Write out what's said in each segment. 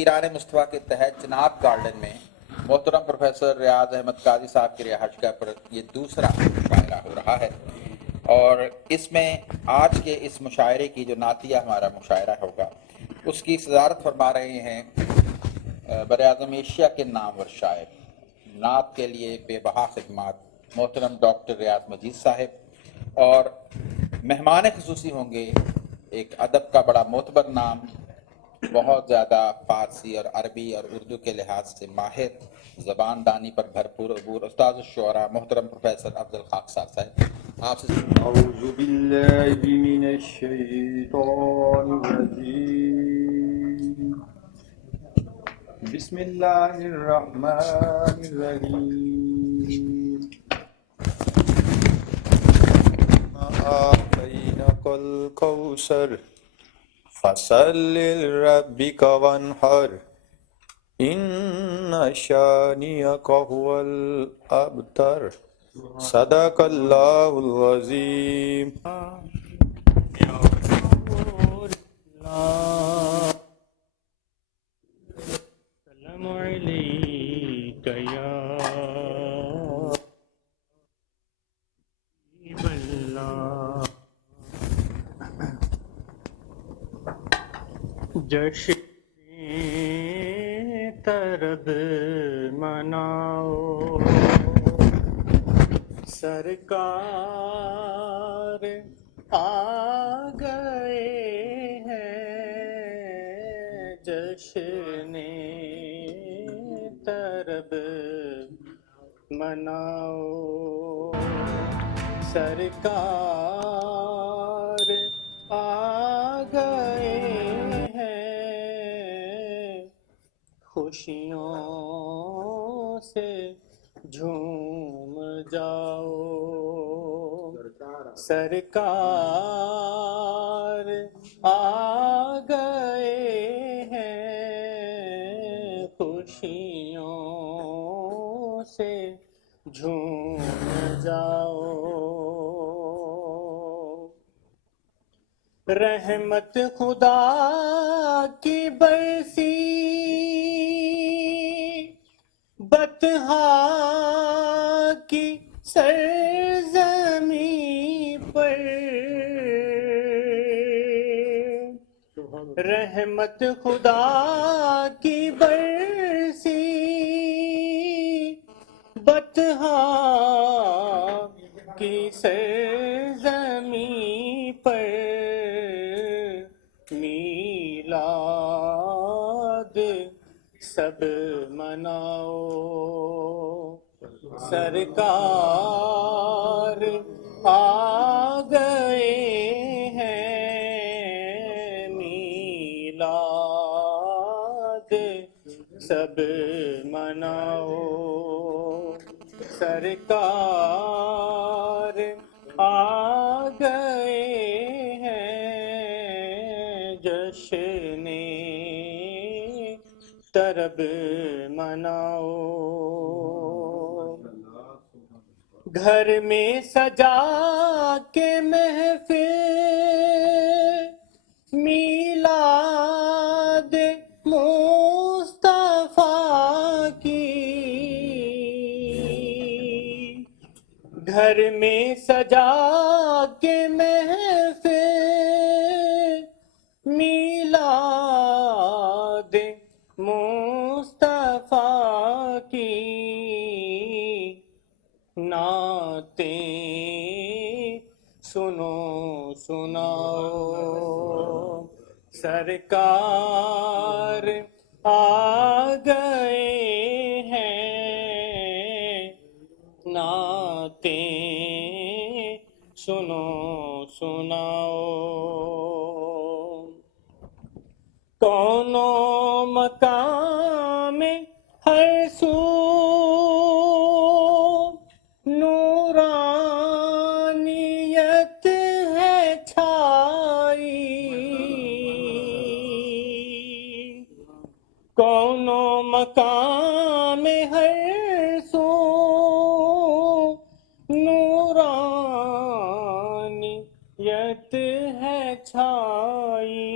लकीरान मुस्तफ़ा के तहत जनाब गार्डन में मोहतरम प्रोफेसर रियाज अहमद काजी साहब की रिहाइशगाह पर ये दूसरा मुशायरा हो रहा है और इसमें आज के इस मुशायरे की जो नातिया हमारा मुशायरा होगा उसकी सदारत फरमा रहे हैं बर-ए-आज़म एशिया के नामवर शायर नात के लिए बेबहा खिदमत मोहतरम डॉक्टर रियाज मजीद साहब और मेहमान खसूसी होंगे एक अदब का बड़ा मोतबर नाम बहुत ज़्यादा फ़ारसी और अरबी और उर्दू के लिहाज से माहिर ज़बान दानी पर भरपूर अबूर उस्ताद शुअरा मोहतरम प्रोफेसर अब्दुल खाक साहब आपसे अऊज़ु बिल्लाहि मिनश शैतानिर रजीम बिस्मिल्लाहिर रहमानिर रहीम आतैनाकल कौसर फसल्लि लिरब्बिका वन्हर इन्ना शानिअका हुवल अबतर सदक़ल्लाहुल अज़ीम। सलामु अलैका या हबीबल्लाह। जश्न तरब मनाओ सरकार आ गए हैं। जश्न तरब मनाओ सरकार आ गए हैं। खुशियों से झूम जाओ सरकार आ गए हैं। खुशियों से झूम जाओ। रहमत खुदा की बरसी बतहा की सरज़मी पर। रहमत खुदा की बरसी बतहा की सरज़मी पर। मीलाद सब मनाओ सरकार आ गए हैं। मीलाद सब मनाओ सरकार आ गए हैं। जश्न तरब मनाओ। घर में सजा के महफिल मीलाद मुस्तफा की। घर में सजा के महफिल मीलाद मुस्तफा की। नातें सुनो सुनाओ सरकार आ गए हैं। नातें सुनो सुनाओ। कौनो मकाम में हर सू नूरानियत है छाई। कौनो मकाम में हर सू नूरानियत है छाई।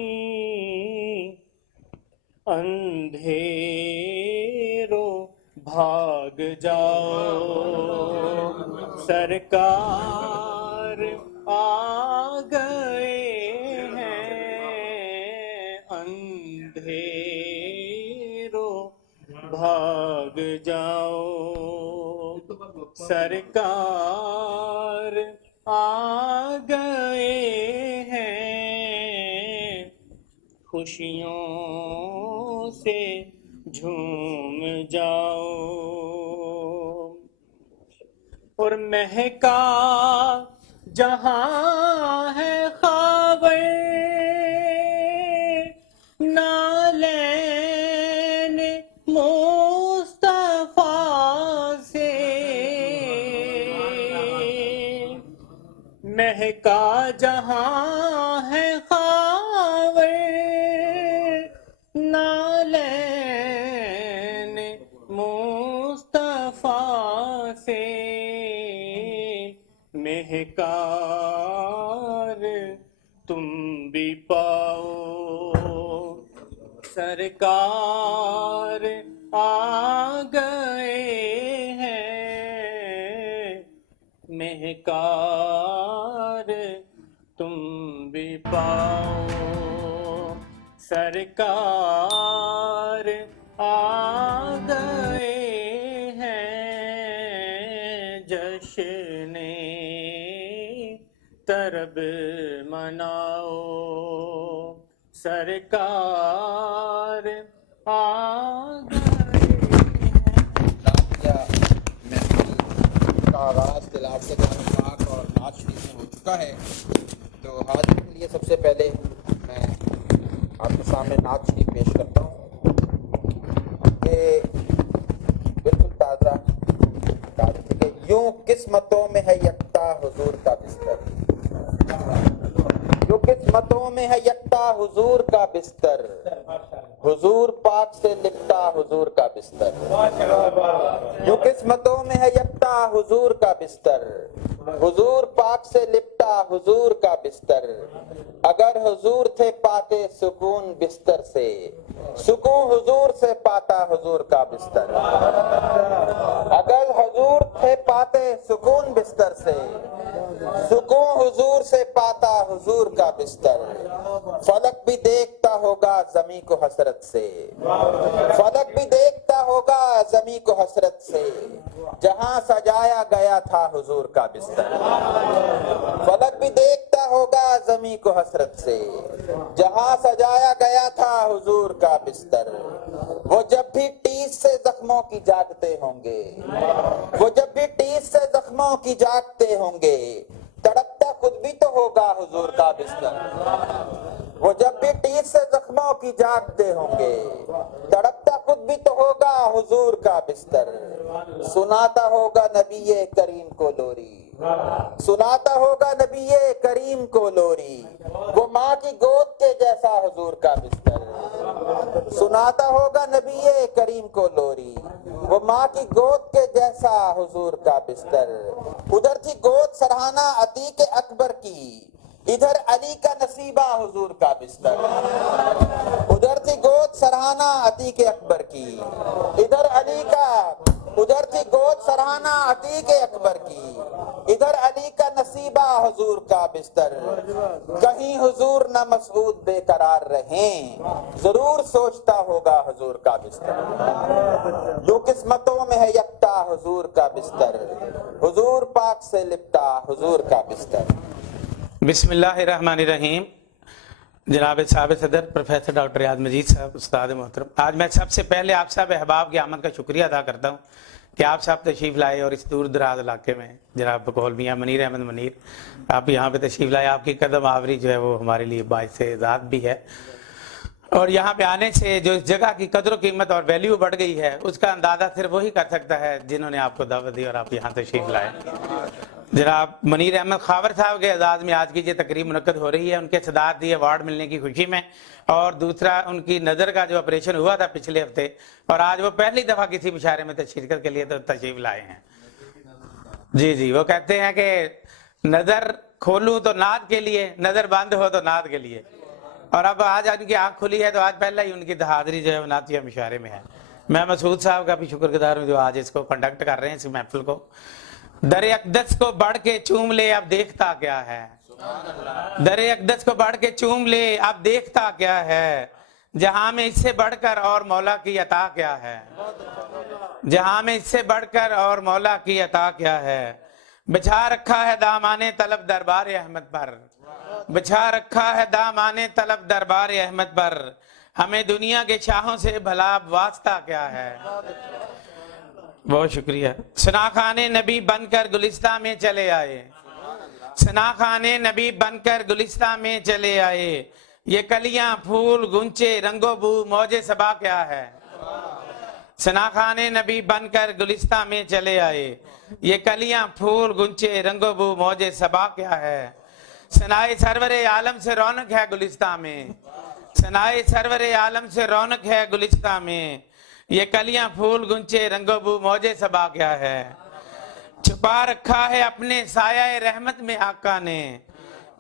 अंधे सरकार आ गए हैं, अंधेरों भाग जाओ। सरकार आ गए हैं, खुशियों से झूम जाओ। और महका जहां है खावर नालैन मुस्तफा से, महका जहां है खावर नालैन मुस्तफा से, महकार तुम भी पाओ। सरकार आ गए हैं, महकार तुम भी पाओ। सरकार आ गए हैं, जश्ने तरब मनाओ। सरकार आ गए नातिया महफिल का आगाज़ तिलावत कलाम पाक और नात शरीफ में हो चुका है। तो हाजिर के लिए सबसे पहले मैं आपके सामने नात शरीफ पेश करता हूँ। ये बिल्कुल ताज़ा तारीख है। यूं किस्मतों में है यकता हुजूर का बिस्तर, यूं किस्मतों में है यकता हुजूर का बिस्तर, हुजूर पाक से लिपटा हुजूर का बिस्तर। यूं किस्मतों में है यकता हुजूर का बिस्तर, हुजूर पाक से लिपटा हुजूर का बिस्तर। अगर हुजूर थे पाते सुकून बिस्तर से, सुकून हुजूर से पाता हुजूर का बिस्तर। अगर हुजूर थे पाते सुकून बिस्तर से, सुकून हुजूर से पाता हुजूर का बिस्तर। फलक भी देखता होगा ज़मीं को हसरत से, फलक भी देखता होगा ज़मीं को हसरत से, जहां सजाया गया था हुजूर का बिस्तर। फलक भी देखता होगा ज़मीं को हसरत से, जहां सजाया गया था हुजूर का बिस्तर। वो जब भी टीस से जख्मों की जागते होंगे, वो जब भी टीस से जख्मों की जागते होंगे, तड़पता खुद भी तो होगा हुजूर का बिस्तर। वो जब भी टीस से जख्मों की जागते होंगे, तड़पता खुद भी तो होगा हुजूर का बिस्तर। सुनाता होगा नबीए करीम को लोरी, सुनाता होगा नबीए करीम को लोरी, वो माँ की गोद के जैसा हुजूर का बिस्तर। सुनाता होगा नबीए करीम को लोरी, वो माँ की गोद के जैसा हुजूर का बिस्तर। उधर थी गोद सरहाना अतीक अकबर की, इधर अली का नसीबा हुजूर का बिस्तर। उधर थी गोद सरहाना अतीक अकबर की, इधर अली का, उधर थी गोद सरहाना अतीक अकबर की, इधर अली का नसीबा हुजूर का बिस्तर। कहीं हुजूर न मसऊद बेकरार रहें, जरूर सोचता होगा हुजूर का बिस्तर। जो किस्मतों में है यकता हुजूर का बिस्तर, हुजूर पाक से लिपटा हुजूर का बिस्तर। बिस्मिल्लाहिर्रहमानिर्रहीम। जनाब साहब सदर प्रोफेसर डॉक्टर रियाज मजीद साहब, उस्ताद मोहतरम, आज मैं सबसे पहले आप सब अहबाब की आमद का शुक्रिया अदा करता हूँ कि आप सब तशरीफ़ लाए और इस दूर दराज इलाके में जनाब बकौल मियाँ मनीर अहमद मनीर आप यहाँ पे तशरीफ़ लाए। आपकी कदम आवरी जो है वो हमारे लिए बाइस इज़्ज़त भी है, और यहाँ पे आने से जो इस जगह की कदर कीमत और वैल्यू बढ़ गई है उसका अंदाज़ा सिर्फ वही कर सकता है जिन्होंने आपको दावत दी और आप यहाँ तशरीफ़ लाए। जनाब मनीर अहमद खावर साहब के एजाज़ में आज की ये तकरीब मुनक्कद हो रही है, उनके सदात दी अवार्ड मिलने की खुशी में, और दूसरा उनकी नज़र का जो ऑपरेशन हुआ था पिछले हफ्ते, और आज वो पहली दफ़ा किसी मुशायरे में शिरकत के लिए तो तशरीफ़ लाए हैं। जी जी, वो कहते हैं कि नज़र खोलूँ तो नात के लिए, नज़र बंद हो तो नात के लिए, और अब आज उनकी आँख खुली है तो आज पहला ही उनकी हाज़िरी जो है वो नातिया मुशायरे में है। मैं मसूद साहब का भी शुक्रगुजार हूँ जो आज इसको कंडक्ट कर रहे हैं इस महफिल को, در اقدس کو بڑھ کے چوم لے اب دیکھتا کیا ہے, در اقدس کو بڑھ کے چوم لے اب دیکھتا کیا ہے, جہاں میں اس سے بڑھ کر اور مولا کی عطا کیا ہے, جہاں میں اس سے بڑھ کر اور مولا کی عطا کیا ہے. بچھا رکھا ہے دامان طلب دربار احمد پر, بچھا رکھا ہے دامان طلب دربار احمد پر, ہمیں دنیا کے شاہوں سے بھلا واسطہ کیا ہے. بہت شکریہ. ثنا خوان نبی بن کر گلستہ میں چلے آئے, ثنا خوان نبی بن کر گلستہ میں چلے آئے, یہ کلیاں پھول گنچے رنگ و بو موج صبا کیا ہے. ثنا خوان نبی بن کر گلستہ میں چلے آئے, یہ کلیاں پھول گنچے رنگ و بو موج صبا کیا ہے. ثنائے سرور عالم سے رونق ہے گلستہ میں, ثنائے سرور عالم سے رونق ہے گلستہ میں, یہ کلیاں پھول گنچے رنگ و بو موج صبا کیا ہے. چھپا رکھا ہے اپنے سایہ رحمت میں آقا نے,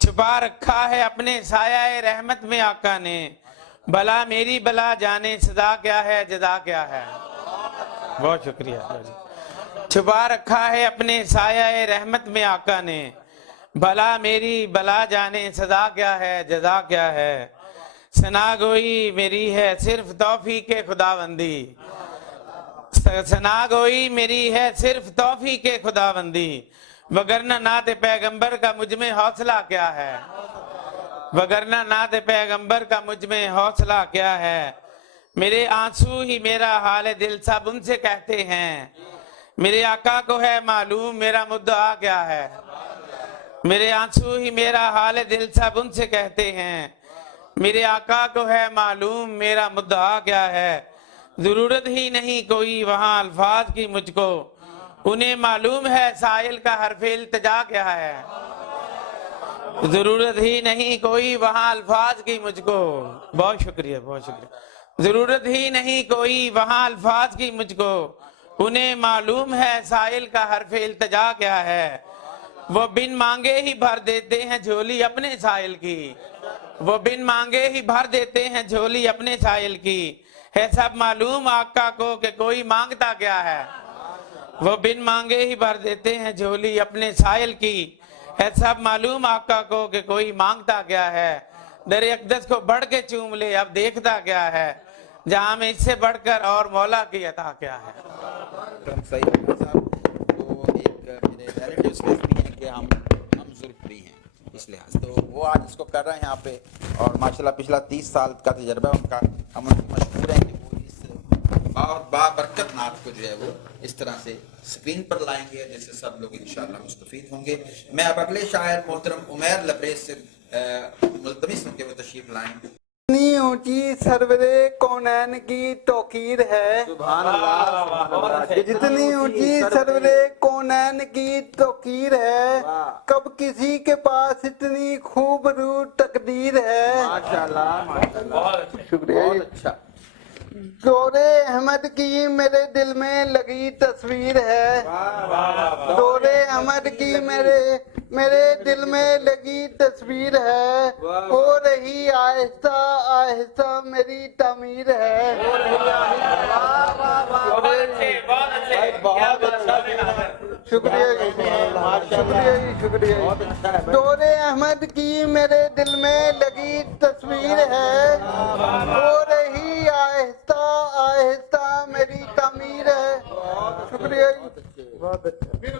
چھپا رکھا ہے اپنے سایہ رحمت میں آقا نے, بلا میری بلا جانے سزا کیا ہے جزا کیا ہے. بہت شکریہ. چھپا رکھا ہے اپنے سایہ رحمت میں آقا نے, بلا میری بلا جانے سزا کیا ہے جزا کیا ہے. ثنا گوئی میری ہے صرف توفیق خداوندی, ثنا گوئی میری ہے صرف توفیق خداوندی, وگرنہ نعت پیغمبر کا مجھ میں حوصلہ کیا ہے, وگرنہ نعت پیغمبر کا مجھ میں حوصلہ کیا ہے. میرے آنسو ہی میرا حال دل سب ان سے کہتے ہیں, میرے آقا کو ہے معلوم میرا مدعا کیا ہے. میرے آنسو ہی میرا حال دل سب ان سے کہتے ہیں, میرے آقا کو ہے معلوم میرا مدعا کیا ہے. ضرورت ہی نہیں کوئی وہاں الفاظ کی مجھ کو, انہیں معلوم ہے سائل کا حرف التجا کیا ہے. ضرورت ہی نہیں کوئی وہاں الفاظ کی مجھ کو. بہت شکریہ, بہت شکریہ. ضرورت ہی نہیں کوئی وہاں الفاظ کی مجھ کو, انہیں معلوم ہے سائل کا حرف التجا کیا ہے. وہ بن مانگے ہی بھر دیتے ہیں جھولی اپنے سائل کی, وہ بن مانگے ہی بھر دیتے ہیں جھولی اپنے سائل کی, ہے سب معلوم آقا کو کہ کوئی مانگتا کیا ہے. وہ بن مانگے ہی بھر دیتے ہیں جھولی اپنے سائل کی, ہے سب معلوم آقا کو کہ کوئی مانگتا کیا ہے. در اقدس کو بڑھ کے چوم لے اب دیکھتا کیا ہے, جہاں میں اس سے بڑھ کر اور مولا کی عطا کیا ہے. صحیح صاحب, تو ایک میرے ریلیٹیوز کہتے ہیں کہ ہم ظلم ہیں, اس لحاظ تو وہ آج اس کو کر رہے ہیں یہاں پہ, اور ماشاءاللہ پچھلا 30 سال کا تجربہ ہے ان کا. ہم ان کو مشہور ہیں کہ وہ اس بابرکت نعت کو جو ہے وہ اس طرح سے اسکرین پر لائیں گے جس سے سب لوگ انشاءاللہ مستفید ہوں گے. میں اب اگلے شاعر محترم عمیر لبریز سے ملتمس ہوں کہ وہ تشریف لائیں. اتنی اونچی سرور کونین کی توقیر ہے, سبحان اللہ, جتنی اونچی سرور کونین کی توقیر ہے, کب کسی کے پاس اتنی خوب رو تقدیر ہے. ماشاءاللہ, شکریہ. بہت اچھا. دور احمد کی میرے دل میں لگی تصویر ہے, دور احمد کی میرے دل میں لگی تصویر ہے, ہو رہی آہستہ آہستہ میری تعمیر ہے. شکریہ جی, شکریہ جی, شکریہ. دور احمد کی میرے دل میں لگی تصویر ہے, ہو رہی آہستہ آہستہ میری تعمیر ہے. شکریہ جی,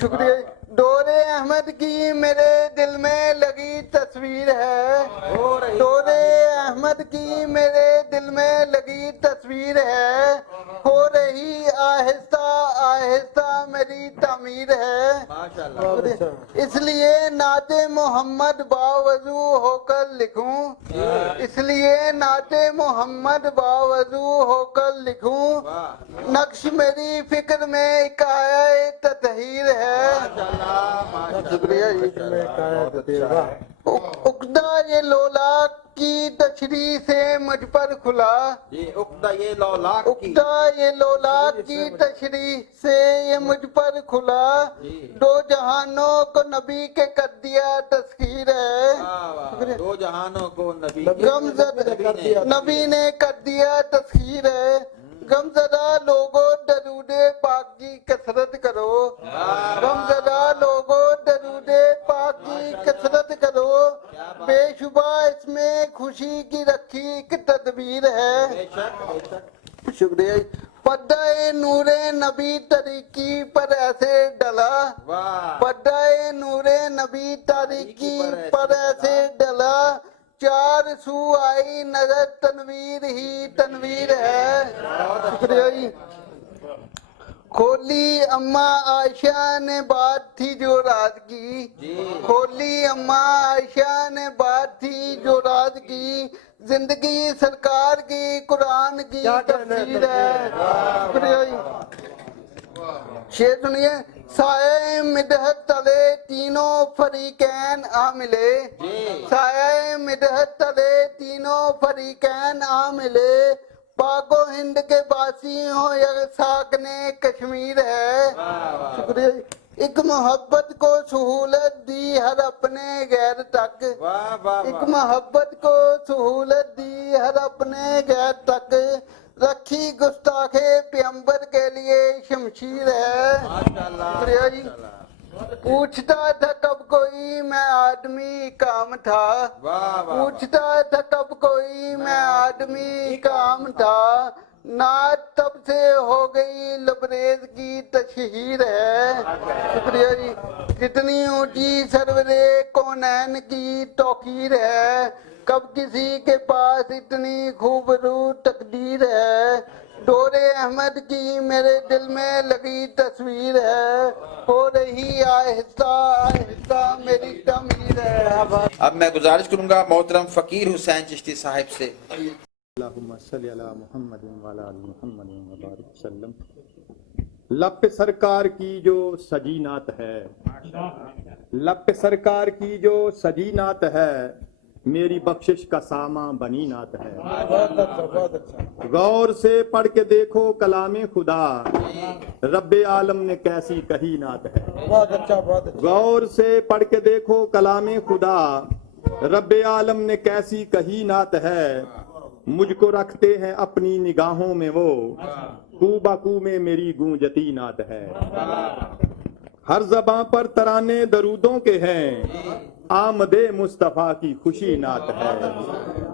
شکریہ. دور احمد کی میرے دل میں لگی تصویر ہے, دور احمد کی میرے دل میں لگی تصویر ہے, ہو رہی آہستہ آہستہ میری تعمیر ہے. اس لیے نعت محمد باوضو ہو کر لکھوں, اس لیے نعت محمد باوضو ہو کر لکھوں, نقش میری فکر میں ایک آیا تطہیر ہے. شکریہ جی. عقدہ یہ لولاک کی تشریح سے مجھ پر کھلا, عقدہ یہ لولاک عقدہ یہ لولاک کی تشریح سے یہ مجھ پر کھلا, دو جہانوں کو نبی کے کر دیا تذکیر ہے. دو جہانوں کو نبی نے کر دیا تذکیر ہے. गमज़दा लोगों दरूदे पाक की कसरत करो, गमज़दा लोगों दरूदे पाक की कसरत करो, बेशुबा इसमें खुशी की रखी एक तदबीर है। शुक्रिया। पर्दाए नूरे नबी तरीकी पर ऐसे डला, पर्दाए नूरे नबी तारीकी पर ऐसे डला, चार सू आई नजर तनवीर ही तनवीर है। शुक्रिया जी। खोली अम्मा आयशा ने बात थी जो रात की, खोली अम्मा आयशा ने बात थी जो रात की, जिंदगी सरकार की कुरान की तफसीर है। शुक्रिया जी। शेर सुनिए। साए मिदहत तले तीनों फरीकैन आ मिले, साए मिदहत तले तीनों फरीकैन आ मिले, पाको हिंद के बासी हो या साकने कश्मीर है। शुक्रिया। एक मोहब्बत को सहूलत दी हर अपने गैर तक, एक मोहब्बत को सहूलत दी हर अपने गैर तक, रखी गुस्ताखे पैगंबर के लिए शमशीर है। शुक्रिया जी। पूछता था कब कोई मैं आदमी काम था, पूछता था कब कोई मैं आदमी काम था, नात तब से हो गई लबरेज की तशहीर है। शुक्रिया जी। जितनी ऊंची सरवरे कौनैन की तौकीर है, कब किसी के पास इतनी खूबरू तकदीर है, डोरे अहमद की मेरे दिल में लगी तस्वीर है, हो रही आहिस्ता आहिस्ता मेरी तमीर है। अब मैं गुजारिश करूंगा मोहतरम फकीर हुसैन चिश्ती साहिब से। अल्लाहुम्मा सल्ली अला मुहम्मद व अला आलि मुहम्मद व बारिक वसल्लम। लब पे सरकार की जो सजी नात है, लब पे सरकार की जो सजी नात है, मेरी बख्शिश का सामा बनी नात है। गौर से पढ़ के देखो कलामे खुदा, रब्बे आलम ने कैसी कही नात है। गौर से पढ़ के देखो कलामे खुदा, रब्बे आलम ने कैसी कही नात है। मुझको रखते हैं अपनी निगाहों में वो, कू बाकू में मेरी गूंजती नात है। हर ज़बां पर तराने दरूदों के हैं, आमदे मुस्तफ़ा की खुशी नात है।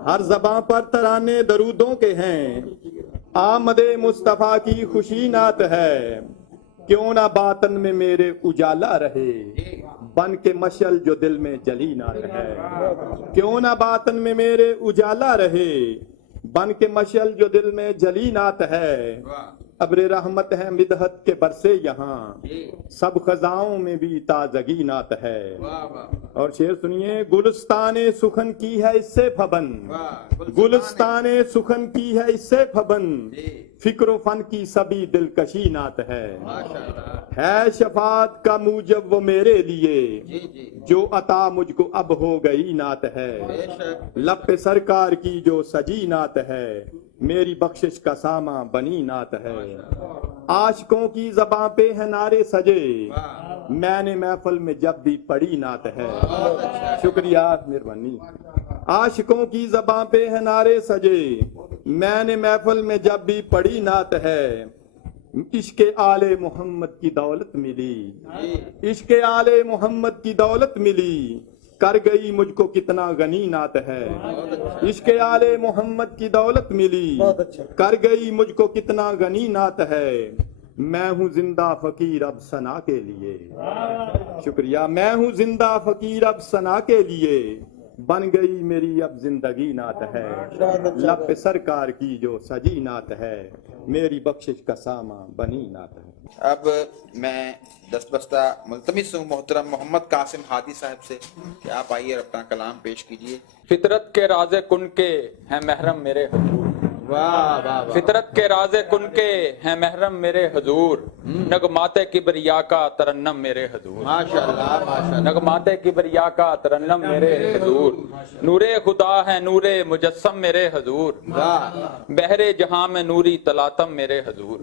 हर ज़बां पर तराने दरूदों के हैं, आमदे मुस्तफ़ा की खुशी नात है। क्यों ना बातन में मेरे उजाला रहे, बन के मशल जो दिल में जली नात है। क्यों ना बातन में मेरे उजाला रहे, बन के मशल जो दिल में जली नात है। अब्रे रहमत है मिदहत के बरसे यहाँ, सब खजाओं में भी ताजगी नात है। और शेर सुनिए। गुलस्ताने सुखन की है इससे फबन, गुलस्ताने सुखन की है इससे फबन, फिक्र फन की सभी दिलकशी नात है शफात का मूजब वो मेरे लिए, जो अता मुझको अब हो गई नात है। लब पे सरकार की जो सजी नात है, मेरी बख्शिश का सामा बनी नात है। आशिकों की ज़बां पे है नारे सजे, मैंने महफिल में जब भी पढ़ी नात है। शुक्रिया, मेहरबानी। आशिकों की ज़बां पे है नारे सजे, मैंने महफिल में जब भी पढ़ी नात है। इश्क़ आले मोहम्मद की दौलत मिली, इश्क़ आले मोहम्मद की दौलत मिली, कर गई मुझको कितना गनी नात है। इश्क़ आले मोहम्मद की दौलत मिली, कर गई मुझको कितना गनी नात है। मैं हूँ जिंदा फकीर अब सना के लिए। शुक्रिया। मैं हूँ जिंदा फकीर अब सना के लिए, बन गई मेरी अब जिंदगी नात है। लब पे सरकार की जो सजी नात है, मेरी बख्शिश का सामा बनी नात है। अब मैं दस्तबस्ता मुल्तमिस हूँ मोहतरम मोहम्मद कासिम हादी साहब से कि आप आइए और अपना कलाम पेश कीजिए। फितरत के राज़े कुन के हैं महरम मेरे हुजूर, फितरत के राज़े कुन के हैं महरम मेरे हुजूर, नगमाते किबरिया का तरन्नम मेरे हुजूर। माशाअल्लाह, माशाअल्लाह। नगमाते किबरिया का तरन्नम मेरे हुजूर, नूरे खुदा है नूरे मुजस्सम मेरे हुजूर, बहरे जहां में नूरी तलातम मेरे हुजूर।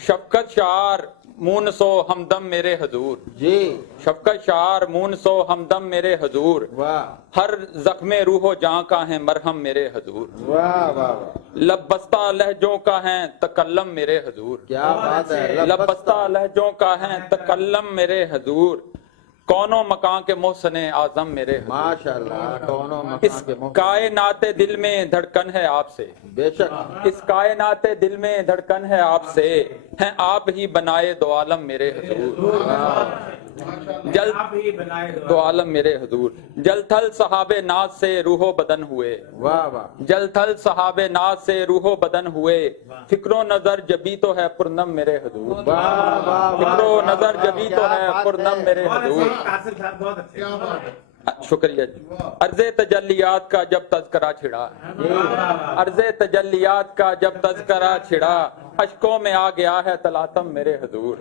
शफकत शार مون سو ہمدم میرے حضور جی شفقت شعار مون سو ہمدم میرے حضور واہ ہر زخم روح و جاں کا ہے مرہم میرے حضور واہ واہ لب بستہ لہجوں کا ہے تکلم میرے حضور کیا بات ہے لب بستہ لہجوں کا ہے تکلم میرے حضور کونوں مکان کے محسن اعظم میرے حضور ماشاءاللہ کونوں اس مکان کے محسن کائنات دل میں دھڑکن ہے آپ سے بے شک اس کائنات دل میں دھڑکن ہے آپ سے ہیں آپ ہی بنائے دو عالم میرے حضور جل دو عالم میرے حضور جل تھل صحاب ناز سے روح و بدن ہوئے واہ واہ جل تھل صحاب ناز سے روح و بدن ہوئے فکر و نظر جبی تو ہے پرنم میرے حضور واہ واہ فکر و نظر جبی تو ہے پرنم میرے حضور شکریہ جی عرض تجلیات کا جب تذکرہ چھڑا عرض تجلیات کا جب تذکرہ چھڑا اشکوں میں آ گیا ہے تلاطم میرے حضور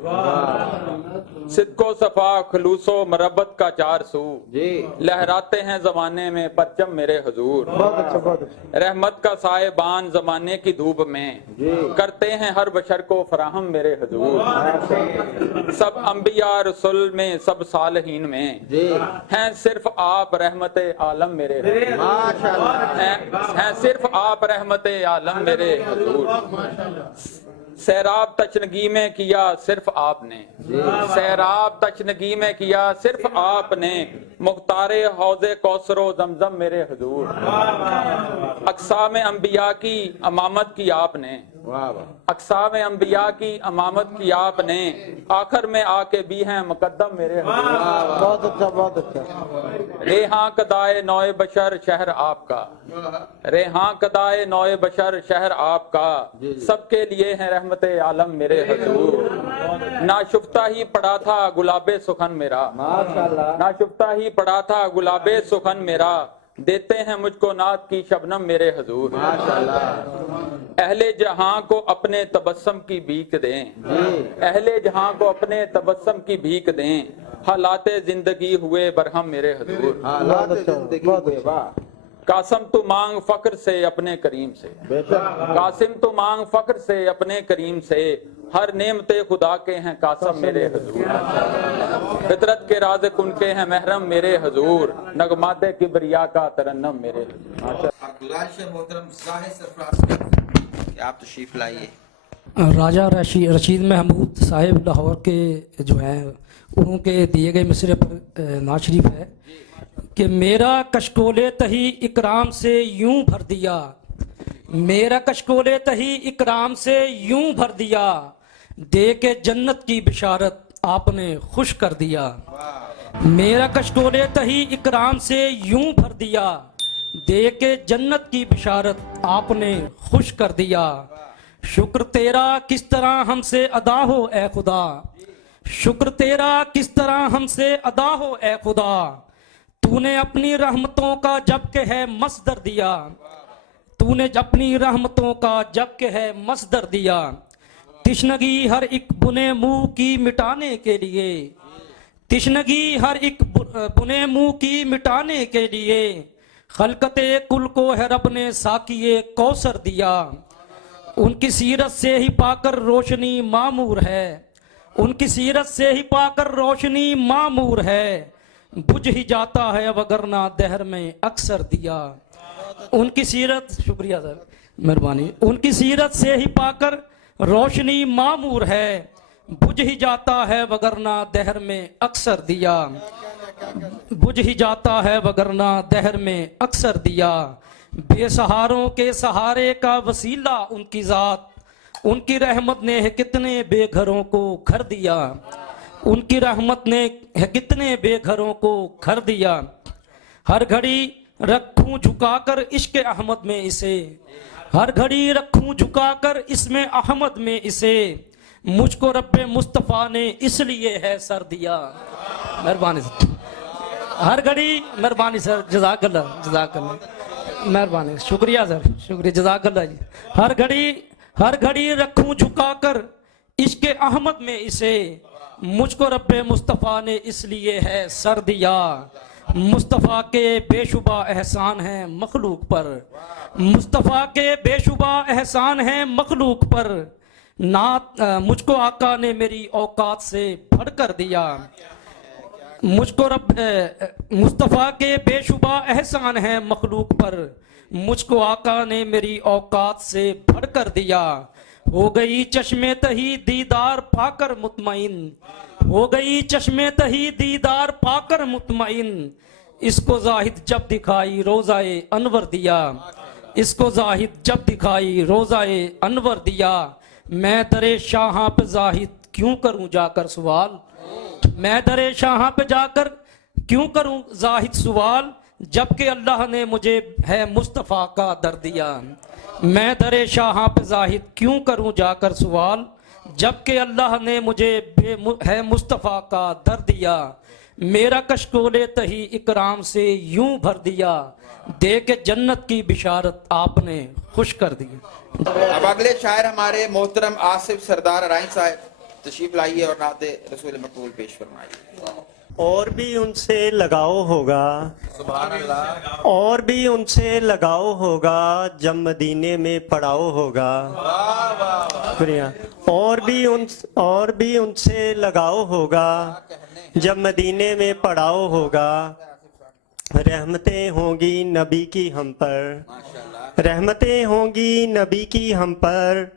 صدق و صفا خلوص و مربت کا چار سو جی لہراتے ہیں زمانے میں پرچم میرے حضور رحمت کا سائبان زمانے کی دھوپ میں کرتے ہیں ہر بشر کو فراہم میرے حضور سب انبیاء رسول میں سب صالحین میں ہیں صرف آپ رحمت عالم میرے حضور ماشاءاللہ ہیں صرف آپ رحمت عالم میرے حضور سیراب تشنگی میں کیا صرف آپ نے سیراب تشنگی میں کیا صرف آپ نے مختار حوض کوثر و زمزم میرے حضور اقسام انبیاء کی امامت کی آپ نے واہ واہ اقسام انبیاء کی امامت کی آپ نے آخر میں آ کے بھی ہیں مقدم میرے حضور بہت اچھا بہت اچھا ریحاں قدائے نوئے بشر شہر آپ کا ریحاں قدائے نوئے بشر شہر آپ کا سب کے لیے ہیں رحمت عالم میرے حضور ناشفتہ ہی پڑا تھا گلاب سخن میرا ماشاءاللہ ناشفتہ ہی پڑا تھا گلاب سخن میرا دیتے ہیں مجھ کو نعت کی شبنم میرے حضور ماشاءاللہ اہل جہاں کو اپنے تبسم کی بھیک دیں اہل جہاں کو اپنے تبسم کی بھیک دیں حالات زندگی ہوئے برہم میرے حضور حالات زندگی ہوئے واہ قاسم تو مانگ فخر سے اپنے کریم سے بے شک قاسم تو مانگ فخر سے اپنے کریم سے ہر نعمت خدا کے ہیں قاسم میرے حضور فطرت کے راز کن کے ہیں محرم میرے حضور نغمات کبریا کا ترنم میرے حضور گزارش ہے محترم ظاہر سرفراز کہ آپ تشریف لائیے راجہ رشید محمود صاحب لاہور کے جو ہیں انہوں کے دیے گئے مصرے پر نعت شریف ہے کہ میرا کشکول تہی اکرام سے یوں بھر دیا میرا کشکول تہی اکرام سے یوں بھر دیا دے کے جنت کی بشارت آپ نے خوش کر دیا میرا کشکول تہی اکرام سے یوں بھر دیا دے کے جنت کی بشارت آپ نے خوش کر دیا شکر تیرا کس طرح ہم سے ادا ہو اے خدا شکر تیرا کس طرح ہم سے ادا ہو اے خدا تو نے اپنی رحمتوں کا جب کہ ہے مصدر دیا تو نے اپنی رحمتوں کا جب کہ ہے مصدر دیا تشنگی ہر ایک بنے منہ کی مٹانے کے لیے تشنگی ہر ایک بنے منہ کی مٹانے کے لیے خلقت کل کو ہے رب نے ساقیے کوثر دیا ان کی سیرت سے ہی پا کر روشنی معمور ہے ان کی سیرت سے ہی پا کر روشنی معمور ہے بجھ ہی جاتا ہے وگرنہ دہر میں اکثر دیا ان کی سیرت شکریہ سر مہربانی ان کی سیرت سے ہی پا کر روشنی معمور ہے بجھ ہی جاتا ہے وگرنہ دہر میں اکثر دیا بجھ ہی جاتا ہے وگرنہ دہر میں اکثر دیا بے سہاروں کے سہارے کا وسیلہ ان کی ذات ان کی رحمت نے ہے کتنے بے گھروں کو گھر دیا ان کی رحمت نے ہے کتنے بے گھروں کو گھر دیا ہر گھڑی رکھوں جھکا کر عشق احمد میں اسے ہر گھڑی رکھوں جھکا کر اس میں احمد میں اسے مجھ کو رب مصطفیٰ نے اس لیے ہے سر دیا مہربانی سر ہر گھڑی مہربانی سر جزاک اللہ مہربانی شکریہ سر شکریہ جزاک اللہ جی ہر گھڑی رکھوں جھکا کر عشق احمد میں اسے مجھ کو رب مصطفیٰ نے اس لیے ہے سر دیا مصطفیٰ کے بے شبہ احسان ہیں مخلوق پر مصطفیٰ کے بے شبہ احسان ہیں مخلوق پر मुझको आका ने मेरी औकात से बढ़ कर दिया। मुझको मुस्तफ़ा के बेशुबा एहसान है मखलूक पर, मुझको आका ने मेरी औकात से बढ़ कर दिया। हो गई चश्मे तही दीदार पाकर मुतमईन, हो गई चश्मे तही दीदार पाकर मुतमईन। इसको जाहिद जब दिखाई रोज़ाए अनवर दिया, इसको जाहिद जब दिखाई रोज़ाए अनवर दिया। मैं दरे शाह पे जाहिद क्यों करूं जाकर सवाल, मैं दरे शाह पे जाकर क्यों करूं जाहिद सवाल, जबकि अल्लाह ने मुझे है मुस्तफ़ा का दर दिया। मैं दरे शाह पे जाहिद क्यों करूं जाकर सवाल, जबकि अल्लाह ने मुझे है मुस्तफ़ा का दर दिया। मेरा कशकोले तही इकराम से यूं भर दिया, दे के जन्नत की बिशारत आपने खुश कर दी। अब अगले शायर हमारे मोहतरम आसिफ सरदार अराई साहब तशरीफ लाइए और नाते रसूल मकबूल पेश फरमाइए। और भी उनसे लगाव होगा, सुभान अल्लाह। और भी उनसे लगाव होगा जब मदीने में पड़ाव होगा। शुक्रिया। और भी उनसे लगाव होगा जब मदीने में पड़ाव होगा। रहमतें होंगी नबी की हम पर, रहमतें होंगी नबी की हम पर,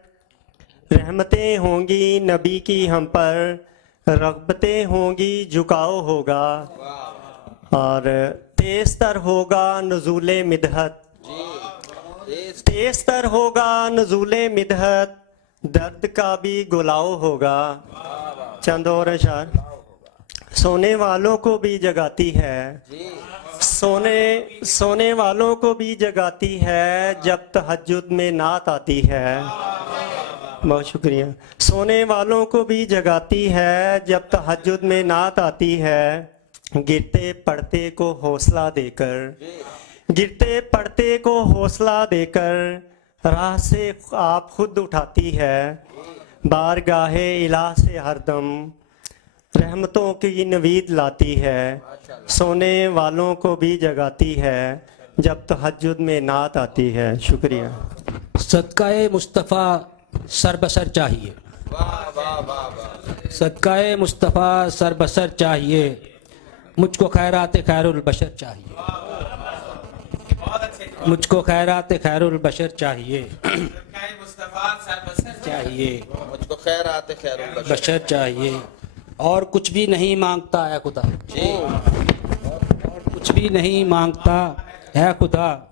रहमतें होंगी नबी की हम पर, रग़बतें होंगी झुकाव होगा। और तेज तर होगा नुज़ूले मिदहत, तेज तर होगा नुज़ूले मिदहत, दर्द का भी गुलाव होगा। चंद और अशार। सोने वालों को भी जगाती है, सोने वालों को भी जगाती है जब तहज्जुद में नात आती है। बहुत शुक्रिया। सोने वालों को भी जगाती है जब तहज्जुद में नात आती है। गिरते पड़ते को हौसला देकर, गिरते पड़ते को हौसला देकर, राह से आप खुद उठाती है। बारगाहे इलाह से हरदम रहमतों की नवीद लाती है। सोने वालों को भी जगाती है जब तहज्जुद में नात आती है। शुक्रिया। सदकाए मुस्तफ़ा सरबसर चाहिए, सदकाए मुस्तफ़ा सरबसर चाहिए, मुझको खैरात खैरुल बशर चाहिए, मुझको खैरात खैरुल बशर चाहिए, चाहिए, मुझको खैरात खैरुल बशर चाहिए। और कुछ भी नहीं मांगता है खुदा, और कुछ भी नहीं मांगता है खुदा,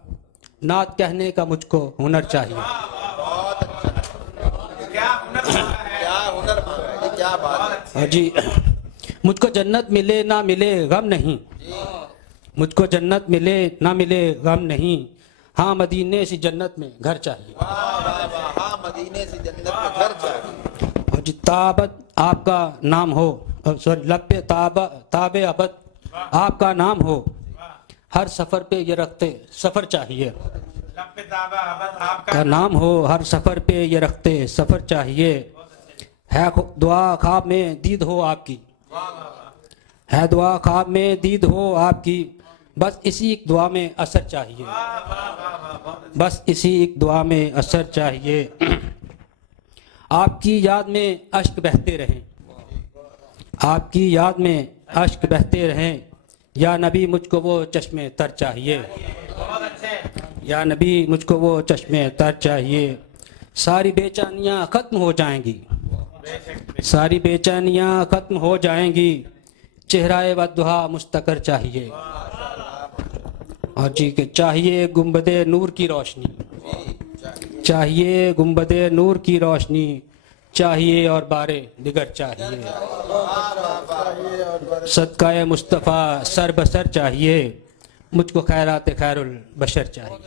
नात कहने का मुझको हुनर चाहिए। क्या हुनर मांगा है, क्या बात है। जी, मुझको जन्नत मिले ना मिले गम नहीं, मुझको जन्नत मिले ना मिले गम नहीं, हाँ मदीने से जन्नत में घर चाहिए। हाँ मदीने से जन्नत में घर चाहिए। और जी ताबत आपका नाम हो, सॉरी लब्बे ताबे अबद आपका नाम हो, हर सफर पे ये रखते सफर चाहिए। का नाम हो हर सफर पे ये रखते सफर चाहिए। है दुआ ख्वाब में दीद हो आपकी, है दुआ ख्वाब में दीद हो आपकी, बस इसी एक दुआ में असर चाहिए, बस इसी एक दुआ में असर चाहिए। आपकी याद में अश्क बहते रहें, आपकी याद में अश्क बहते रहें, या नबी मुझको वो चश्मे तर चाहिए, या नबी मुझको वो चश्मे तर चाहिए। सारी बेचैनियाँ ख़त्म हो जाएंगी, सारी बेचैनियाँ ख़त्म हो जाएंगी, चेहराए वद्दुहा मुस्तकर चाहिए। और जी के चाहिए गुंबदे नूर की रोशनी, चाहिए गुंबदे नूर की रोशनी, चाहिए और बारे दिगर चाहिए। सदकाए मुस्तफ़ा सर बसर चाहिए, मुझको खैरात खैरुल बशर चाहिए।